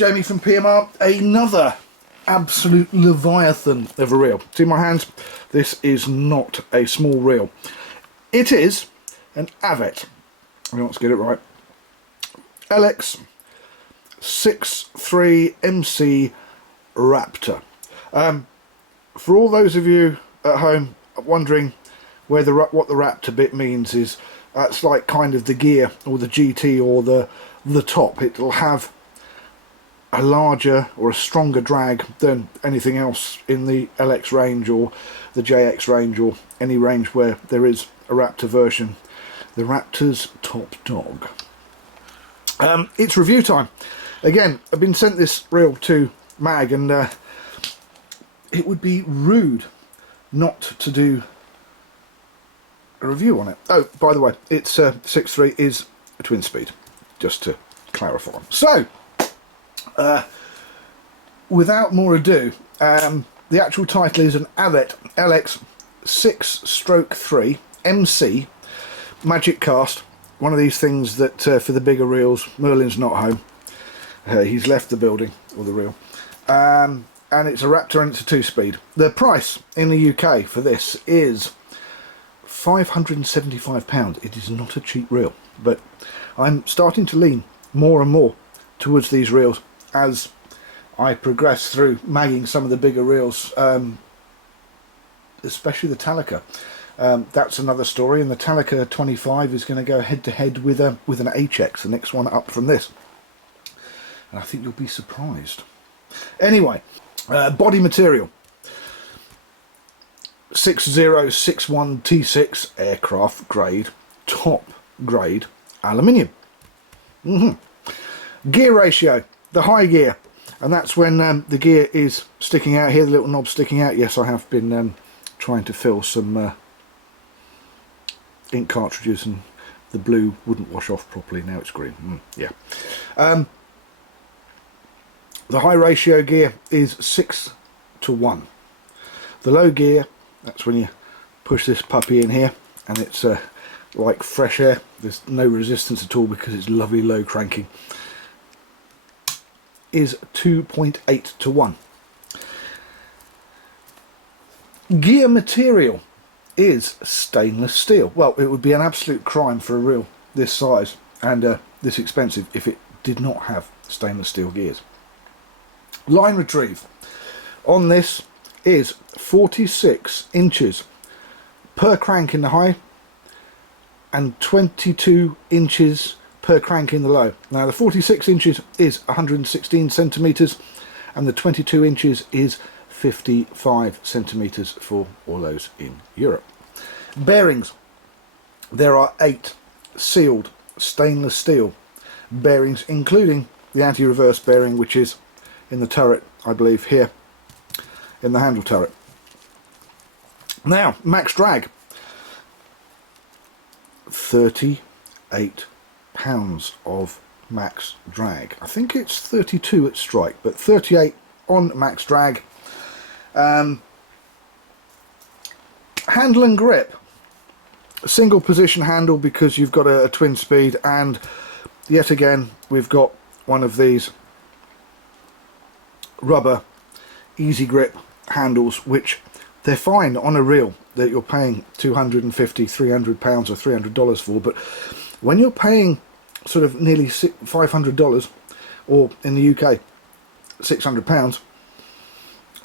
Jamie from PMR. Another absolute leviathan of a reel. See my hands? This is not a small reel. It is an Avet. Let's get it right. LX 63 MC Raptor. For all those of you at home wondering what the Raptor bit means, is that's like kind of the gear or the GT or the top. It'll have a larger or a stronger drag than anything else in the LX range or the JX range or any range where there is a Raptor version. The Raptor's top dog. It's review time. Again, I've been sent this reel to Mag, and it would be rude not to do a review on it. Oh, by the way, it's 6.3 is a twin speed, just to clarify. So, without more ado, the actual title is an Avet LX 6/3 MC Magic Cast. One of these things that for the bigger reels, Merlin's not home. He's left the building, or the reel. And it's a Raptor and it's a 2-speed. The price in the UK for this is £575. It is not a cheap reel, but I'm starting to lean more and more towards these reels as I progress through magging some of the bigger reels, especially the Talica. That's another story, and the Talica 25 is going to go head to head with an HX, the next one up from this, and I think you'll be surprised. Anyway, body material 6061 T6 aircraft grade, top grade aluminium. Gear ratio, the high gear, and that's when the gear is sticking out here, the little knob sticking out. Yes, I have been trying to fill some ink cartridges and the blue wouldn't wash off properly. Now it's green. Yeah. The high ratio gear is 6:1. The low gear, that's when you push this puppy in here and it's like fresh air. There's no resistance at all because it's lovely low cranking. Is 2.8:1. Gear material is stainless steel. Well, it would be an absolute crime for a reel this size and this expensive if it did not have stainless steel gears. Line retrieve on this is 46 inches per crank in the high and 22 inches per crank in the low. Now the 46 inches is 116 centimeters and the 22 inches is 55 centimeters for all those in Europe. Bearings, there are 8 sealed stainless steel bearings, including the anti-reverse bearing, which is in the turret, I believe, here in the handle turret. Now, max drag, 38 pounds of max drag. I think it's 32 at strike, but 38 on max drag. Handle and grip, a single position handle because you've got a twin speed, and yet again we've got one of these rubber easy grip handles, which they're fine on a reel that you're paying £250, £300 or $300 for, but when you're paying sort of nearly $500, or in the UK £600,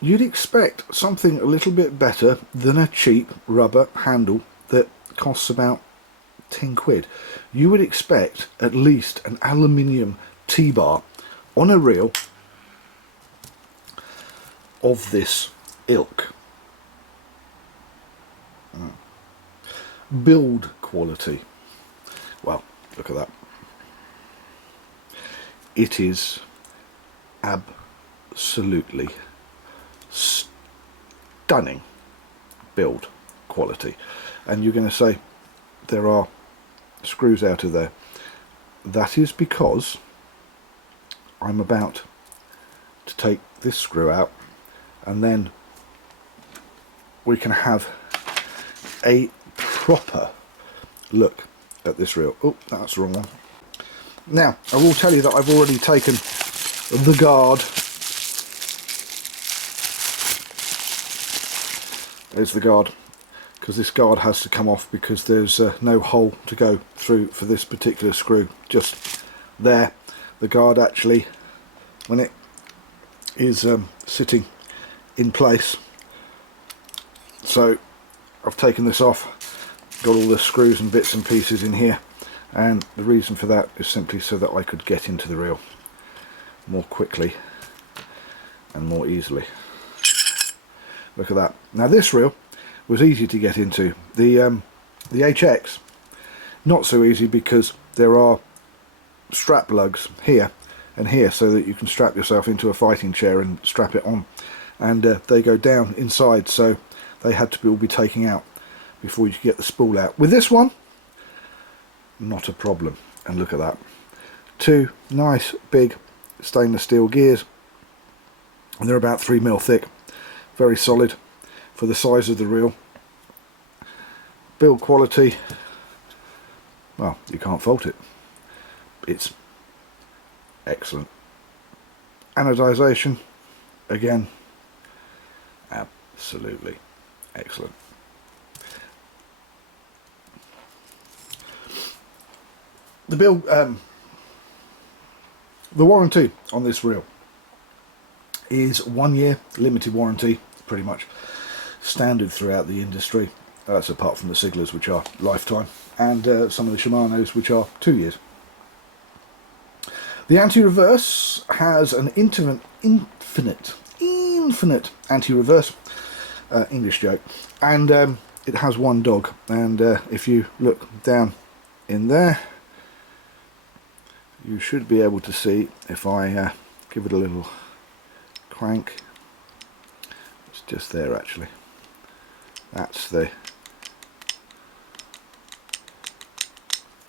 you'd expect something a little bit better than a cheap rubber handle that costs about 10 quid. You would expect at least an aluminium T-bar on a reel of this ilk. Build quality, well, look at that. It is absolutely stunning build quality, and you're going to say there are screws out of there. That is because I'm about to take this screw out, and then we can have a proper look at this reel. Oh, that's the wrong one. Now, I will tell you that I've already taken the guard. There's the guard, because this guard has to come off because there's no hole to go through for this particular screw. Just there, the guard actually, when it is sitting in place. So I've taken this off, got all the screws and bits and pieces in here, and the reason for that is simply so that I could get into the reel more quickly and more easily. Look at that. Now this reel was easy to get into. The HX, not so easy, because there are strap lugs here and here so that you can strap yourself into a fighting chair and strap it on, and they go down inside, so they had to all be taken out before you could get the spool out. With this one, not a problem. And look at that, two nice big stainless steel gears, and they're about 3mm thick, very solid for the size of the reel. Build quality, well, you can't fault it. It's excellent. Anodization, again, absolutely excellent. The build, the warranty on this reel is 1 year limited warranty, pretty much standard throughout the industry. That's apart from the Siglers, which are lifetime, and some of the Shimanos, which are 2 years. The anti-reverse has an infinite anti-reverse, English joke, and it has one dog, and if you look down in there, you should be able to see, if I give it a little crank, it's just there actually, that's the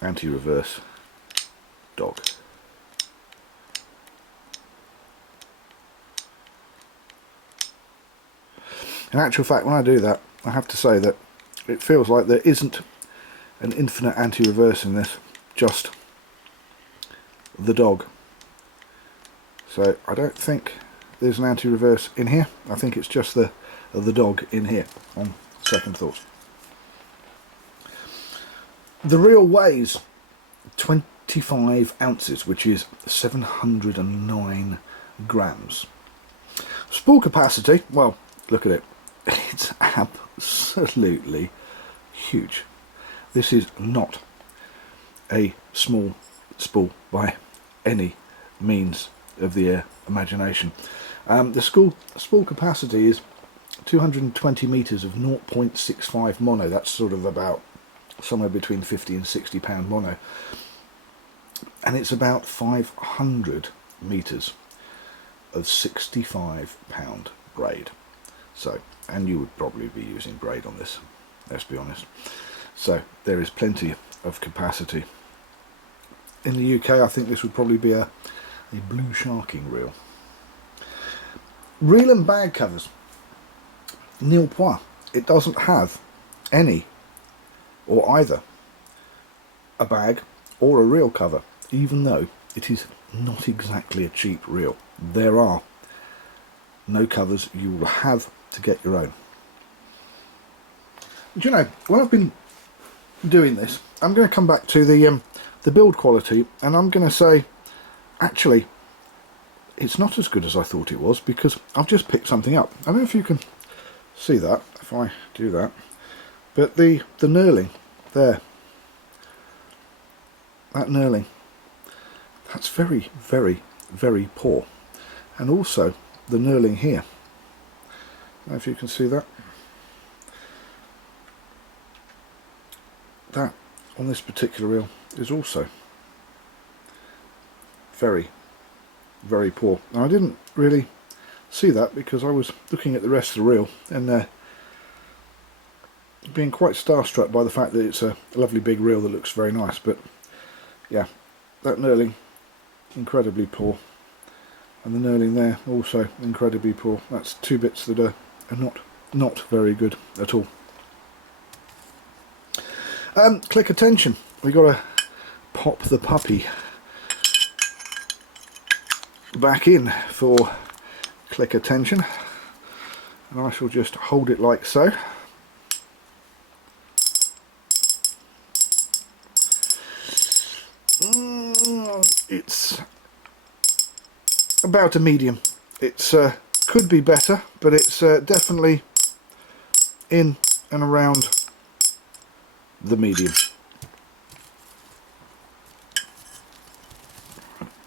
anti-reverse dog. In actual fact, when I do that, I have to say that it feels like there isn't an infinite anti-reverse in this, just the dog. So I don't think there's an anti-reverse in here. I think it's just the dog in here, on second thought. The reel weighs 25 ounces, which is 709 grams. Spool capacity, well, look at it. It's absolutely huge. This is not a small spool by any means of the imagination. The spool capacity is 220 meters of 0.65 mono. That's sort of about somewhere between 50 and 60 pound mono, and it's about 500 meters of 65 pound braid. So, and you would probably be using braid on this, let's be honest. So there is plenty of capacity. In the UK, I think this would probably be a blue sharking reel. Reel and bag covers, nil point. It doesn't have any or either a bag or a reel cover, even though it is not exactly a cheap reel. There are no covers. You will have to get your own. Do you know, when I've been doing this, I'm going to come back to the build quality, and I'm going to say, actually, it's not as good as I thought it was, because I've just picked something up. I don't know if you can see that, if I do that, but the knurling there, that knurling, that's very, very, very poor. And also the knurling here, I don't know if you can see that, that on this particular reel is also very, very poor. Now, I didn't really see that because I was looking at the rest of the reel and being quite starstruck by the fact that it's a lovely big reel that looks very nice, but yeah, that knurling incredibly poor, and the knurling there also incredibly poor. That's two bits that are not very good at all. Click attention, we got to pop the puppy back in for clicker tension, and I shall just hold it like so. It's about a medium. It's could be better, but it's definitely in and around the medium.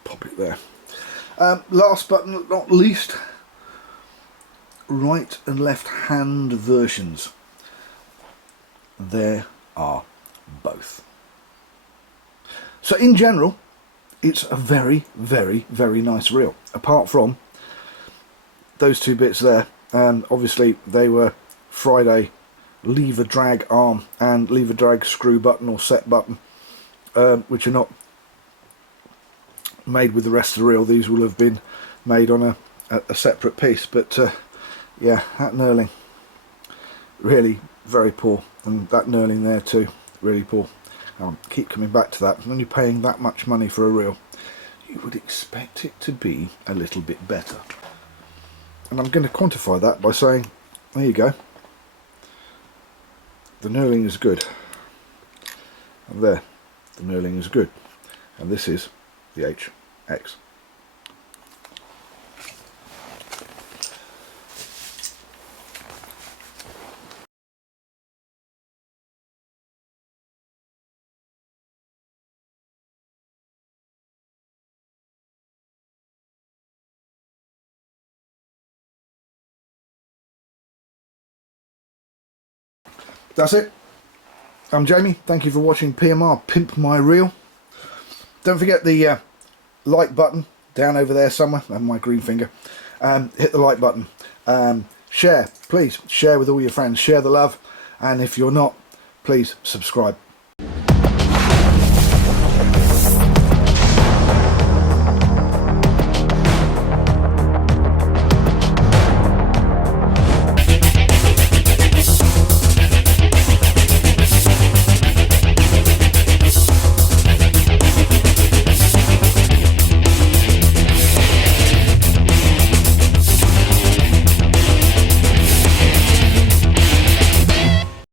Pop it there. Last but not least, right and left hand versions. There are both. So in general, it's a very, very, very nice reel. Apart from those two bits there, obviously they were Friday lever drag arm and lever drag screw button or set button, which are not made with the rest of the reel. These will have been made on a separate piece, but yeah, that knurling really very poor, and that knurling there too really poor. Keep coming back to that. When you're paying that much money for a reel, you would expect it to be a little bit better. And I'm going to quantify that by saying, there you go, the knurling is good, and there, the knurling is good, and this is the HX. That's it. I'm Jamie. Thank you for watching PMR Pimp My Reel. Don't forget the like button down over there somewhere, and my green finger. Hit the like button. Share, please share with all your friends. Share the love, and if you're not, please subscribe.